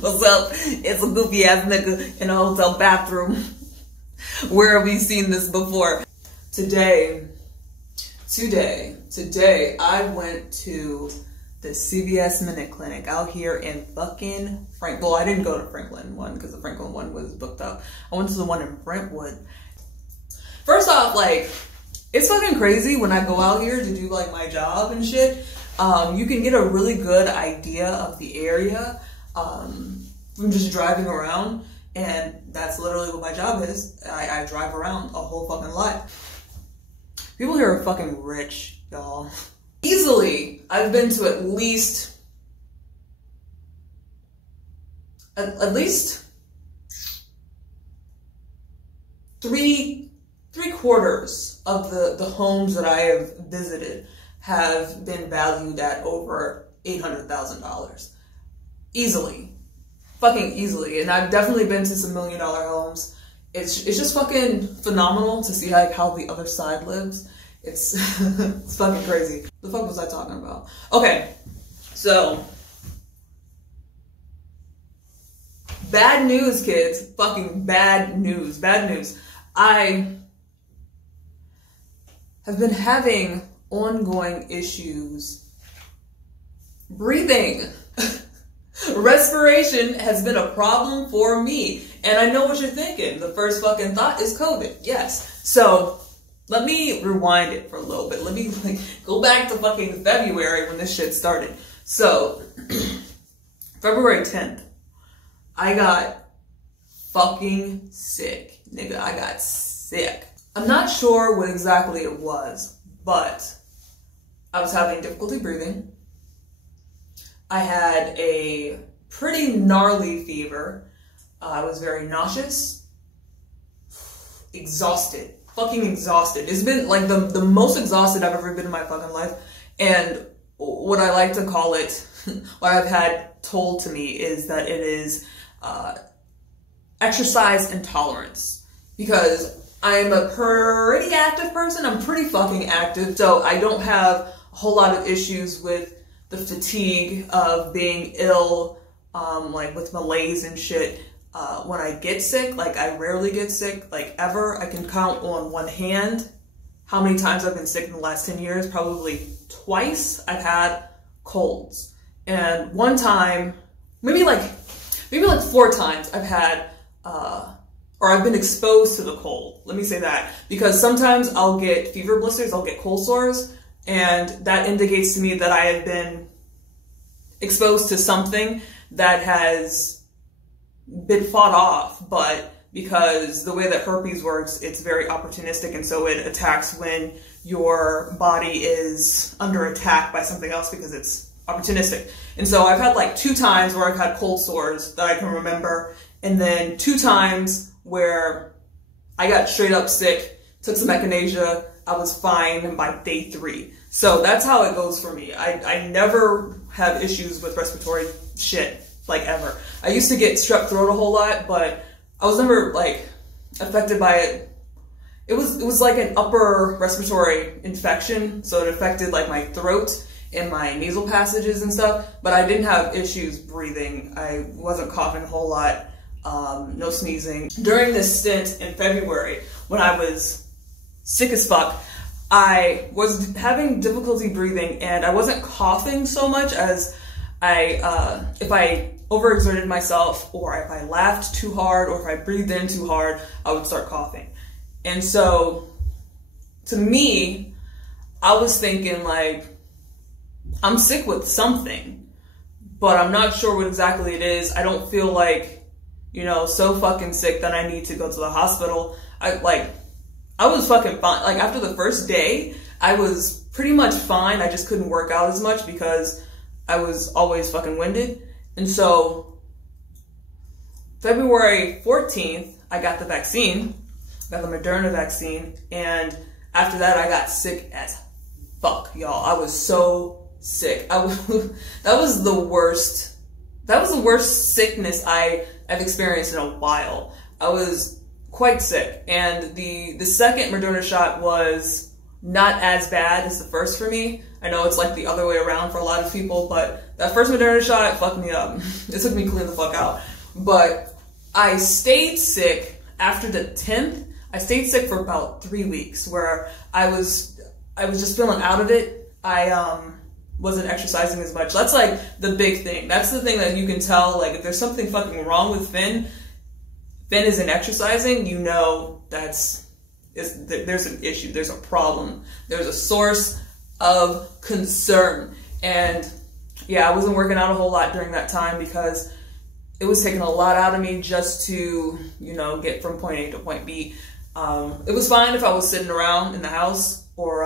What's up? It's a goofy ass nigga in a hotel bathroom. Where have we seen this before? Today, I went to the CVS Minute Clinic out here in fucking Well, I didn't go to Franklin one because the Franklin one was booked up. I went to the one in Brentwood. First off, like, it's fucking crazy when I go out here to do like my job and shit. You can get a really good idea of the area from just driving around, and that's literally what my job is. I drive around a whole fucking lot. People here are fucking rich, y'all. Easily, I've been to at least three-quarters of the homes that I have visited have been valued at over $800,000. Easily. Fucking easily. And I've definitely been to some $1 million homes. It's just fucking phenomenal to see like how the other side lives. It's it's fucking crazy. The fuck was I talking about? Okay, so bad news, kids. Fucking bad news. Bad news. I have been having ongoing issues breathing. Respiration has been a problem for me. And I know what you're thinking. The first fucking thought is COVID. Yes. So let me rewind it for a little bit. Let me like go back to fucking February when this shit started. So February 10th, I got fucking sick. Nigga, I got sick. I'm not sure what exactly it was, but I was having difficulty breathing. I had a pretty gnarly fever. I was very nauseous, exhausted, fucking exhausted. It's been like the most exhausted I've ever been in my fucking life. And what I like to call it, what I've had told to me is that it is exercise intolerance. Because I'm a pretty active person. I'm pretty fucking active. So I don't have a whole lot of issues with the fatigue of being ill, like with malaise and shit. When I get sick, like I rarely get sick, like ever. I can count on one hand how many times I've been sick in the last 10 years. Probably twice I've had colds. And one time, maybe like 4 times I've had, or I've been exposed to the cold. Let me say that. Because sometimes I'll get fever blisters, I'll get cold sores, and that indicates to me that I have been exposed to something that has been fought off, but because the way that herpes works, it's very opportunistic, and so it attacks when your body is under attack by something else because it's opportunistic. And so I've had like 2 times where I've had cold sores that I can remember, and then 2 times where I got straight up sick, took some echinacea, I was fine by day 3. So that's how it goes for me. I never have issues with respiratory shit, like ever. I used to get strep throat a whole lot, but I was never like affected by it. It was like an upper respiratory infection, so it affected like my throat and my nasal passages and stuff, but I didn't have issues breathing. I wasn't coughing a whole lot, no sneezing. During this stint in February, when I was sick as fuck, I was having difficulty breathing, and I wasn't coughing so much as if I overexerted myself, or if I laughed too hard, or if I breathed in too hard, I would start coughing. And so, to me, I was thinking like, I'm sick with something, but I'm not sure what exactly it is. I don't feel like, you know, so fucking sick that I need to go to the hospital. I was fucking fine. Like, after the first day, I was pretty much fine. I just couldn't work out as much because I was always fucking winded. And so, February 14th, I got the vaccine. I got the Moderna vaccine. And after that, I got sick as fuck, y'all. I was so sick. That was the worst. That was the worst sickness I've experienced in a while. I was quite sick. And the second Moderna shot was not as bad as the first for me. I know it's like the other way around for a lot of people, but that first Moderna shot fucked me up. It took me clear the fuck out. But I stayed sick after the 10th. I stayed sick for about 3 weeks where I was just feeling out of it. I wasn't exercising as much. That's like the big thing. That's the thing that you can tell, like if there's something fucking wrong with Finn isn't exercising, you know there's an issue, there's a problem, there's a source of concern. And yeah, I wasn't working out a whole lot during that time because it was taking a lot out of me just to, you know, get from point A to point B. It was fine if I was sitting around in the house or,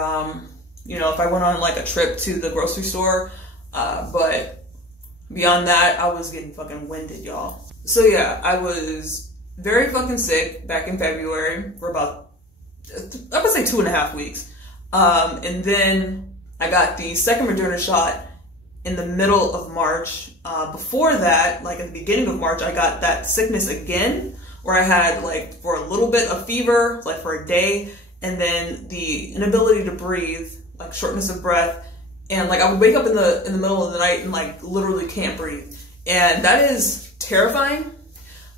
you know, if I went on like a trip to the grocery store. But beyond that, I was getting fucking winded, y'all. So yeah, I was very fucking sick back in February for about, I would say 2.5 weeks. And then I got the second Moderna shot in the middle of March. Before that, like at the beginning of March, I got that sickness again, where I had like for a little bit of fever, like for a day, and then the inability to breathe, like shortness of breath, and like I would wake up in the middle of the night and like literally can't breathe, and that is terrifying.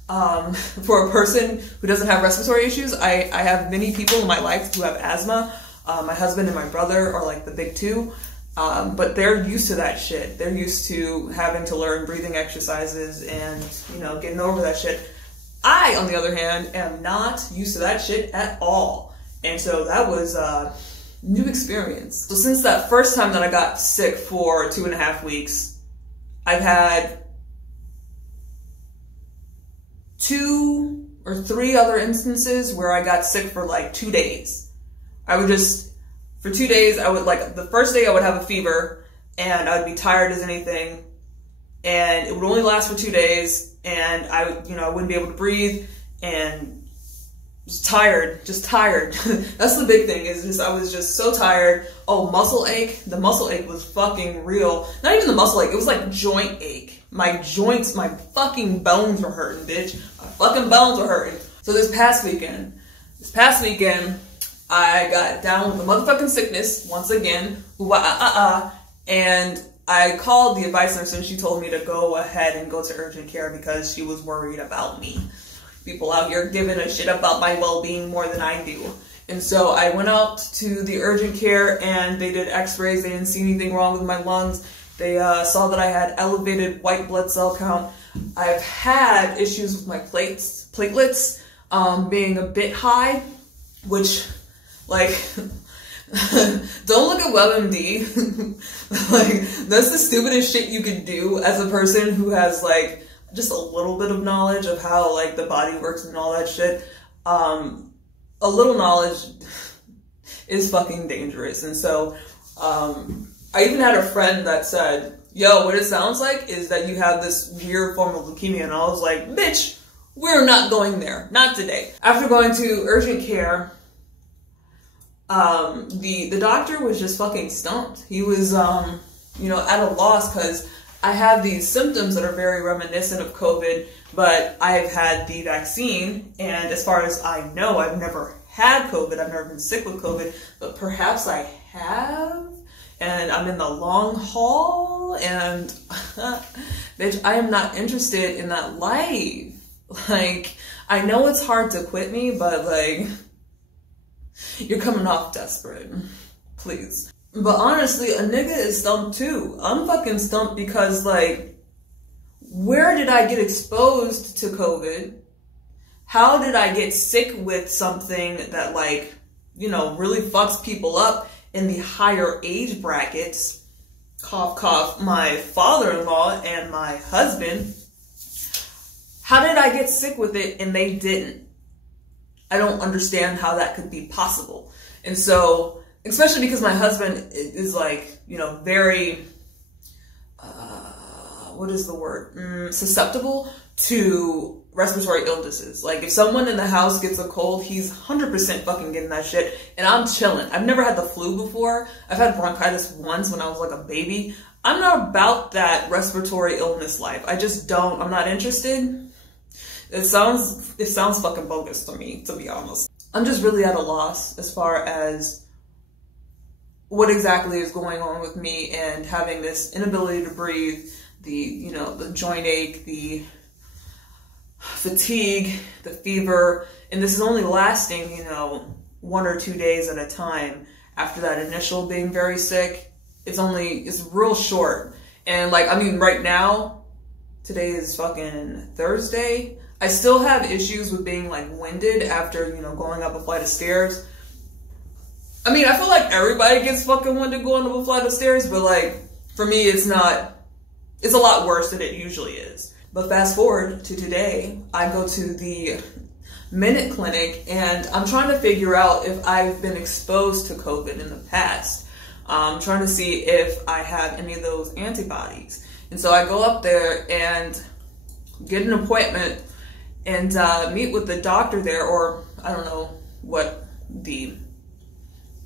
For a person who doesn't have respiratory issues. I have many people in my life who have asthma. My husband and my brother are like the big two. But they're used to that shit. They're used to having to learn breathing exercises and, you know, getting over that shit. I, on the other hand, am not used to that shit at all. And so that was a new experience. So since that first time that I got sick for 2.5 weeks, I've had 2 or 3 other instances where I got sick for like 2 days. For 2 days, I would like, the first day I would have a fever and I would be tired as anything, and it would only last for 2 days, and I wouldn't be able to breathe and just tired. That's the big thing, is just, I was just so tired. Oh, muscle ache. The muscle ache was fucking real. Not even the muscle ache, it was like joint ache. My joints, my fucking bones were hurting, bitch. My fucking bones were hurting. So this past weekend, I got down with the motherfucking sickness once again, oOoOwah-ah-ah-ah, and I called the advice nurse and she told me to go ahead and go to urgent care because she was worried about me. People out here giving a shit about my well-being more than I do. And so I went out to the urgent care and they did x-rays. They didn't see anything wrong with my lungs. They saw that I had elevated white blood cell count. I've had issues with my platelets being a bit high, which, like, don't look at WebMD. Like, that's the stupidest shit you could do as a person who has, like, just a little bit of knowledge of how, like, the body works and all that shit. A little knowledge is fucking dangerous. And so, I even had a friend that said, yo, what it sounds like is that you have this weird form of leukemia. And I was like, bitch, we're not going there. Not today. After going to urgent care, the doctor was just fucking stumped. He was, you know, at a loss because I have these symptoms that are very reminiscent of COVID, but I've had the vaccine, and as far as I know, I've never had COVID. I've never been sick with COVID, but perhaps I have, and I'm in the long haul, and bitch, I am not interested in that life. Like, I know it's hard to quit me, but like, you're coming off desperate. Please. But honestly, a nigga is stumped too. I'm fucking stumped because, like, where did I get exposed to COVID? How did I get sick with something that, like, you know, really fucks people up in the higher age brackets? Cough, cough, my father-in-law and my husband. How did I get sick with it and they didn't? I don't understand how that could be possible. And so, especially because my husband is, like, you know, very, what is the word? Susceptible to respiratory illnesses. Like, if someone in the house gets a cold, he's 100% fucking getting that shit. And I'm chilling. I've never had the flu before. I've had bronchitis once when I was like a baby. I'm not about that respiratory illness life. I just don't. I'm not interested. It sounds fucking bogus to me, to be honest. I'm just really at a loss as far as what exactly is going on with me and having this inability to breathe, the, the joint ache, the fatigue, the fever, and this is only lasting, 1 or 2 days at a time. After that initial being very sick, it's real short. And right now, today is fucking Thursday. I still have issues with being winded after, going up a flight of stairs. I feel like everybody gets fucking winded going up a flight of stairs, but for me, it's a lot worse than it usually is. But fast forward to today, I go to the Minute Clinic and I'm trying to figure out if I've been exposed to COVID in the past. I'm trying to see if I have any of those antibodies. And so I go up there and get an appointment and meet with the doctor there, or I don't know what the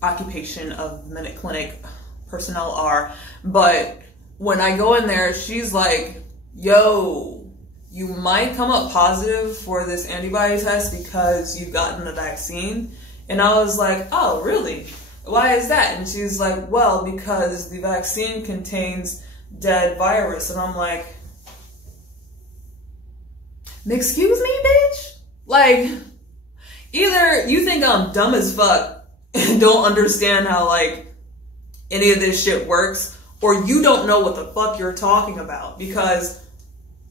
occupation of Minute Clinic personnel are, but when I go in there, she's like, yo, you might come up positive for this antibody test because you've gotten the vaccine. And I was like, oh, really? Why is that? And she's like, well, because the vaccine contains dead virus. And I'm like, excuse me, bitch? Either you think I'm dumb as fuck and don't understand how, any of this shit works, or you don't know what the fuck you're talking about, because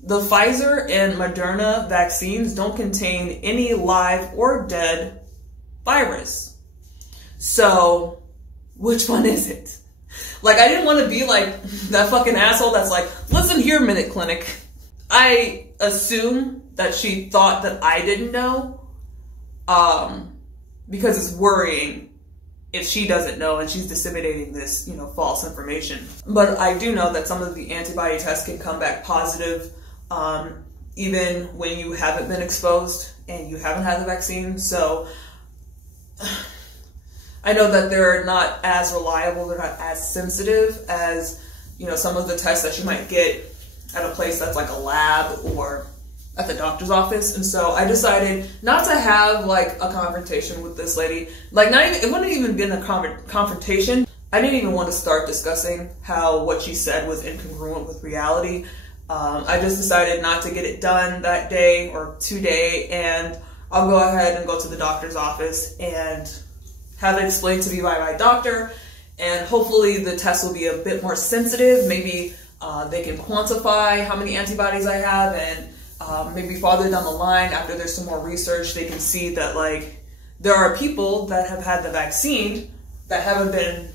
the Pfizer and Moderna vaccines don't contain any live or dead virus. So, which one is it? I didn't want to be that fucking asshole that's like, listen here, Minute Clinic. I assume that she thought that I didn't know, because it's worrying if she doesn't know and she's disseminating this, false information. But I do know that some of the antibody tests can come back positive, even when you haven't been exposed and you haven't had the vaccine. So I know that they're not as reliable, they're not as sensitive as, some of the tests that you might get at a place that's like a lab or at the doctor's office. And so I decided not to have a confrontation with this lady. It wouldn't even been a confrontation. I didn't even want to start discussing how what she said was incongruent with reality. I just decided not to get it done that day or today, and I'll go ahead and go to the doctor's office and have it explained to me by my doctor, and hopefully the test will be a bit more sensitive. Maybe they can quantify how many antibodies I have, and maybe farther down the line, after there's some more research, they can see that there are people that have had the vaccine that haven't been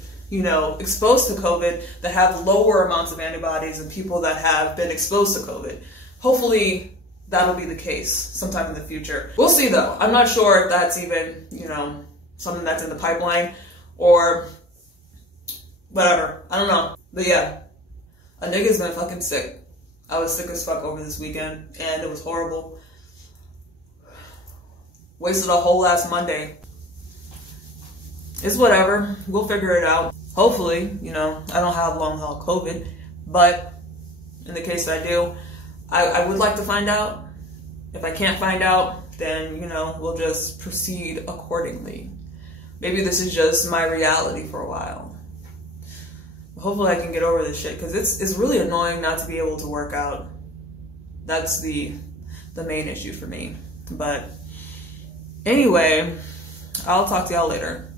exposed to COVID, that have lower amounts of antibodies than people that have been exposed to COVID. Hopefully that'll be the case sometime in the future. We'll see though. I'm not sure if that's even, something that's in the pipeline or whatever. I don't know. But yeah, a nigga's been fucking sick. I was sick as fuck over this weekend and it was horrible. Wasted a whole last Monday. It's whatever. We'll figure it out. Hopefully, I don't have long haul COVID, but in the case I do, I would like to find out. If I can't find out, then, we'll just proceed accordingly. Maybe this is just my reality for a while. Hopefully I can get over this shit, because it's really annoying not to be able to work out. That's the main issue for me. But anyway, I'll talk to y'all later.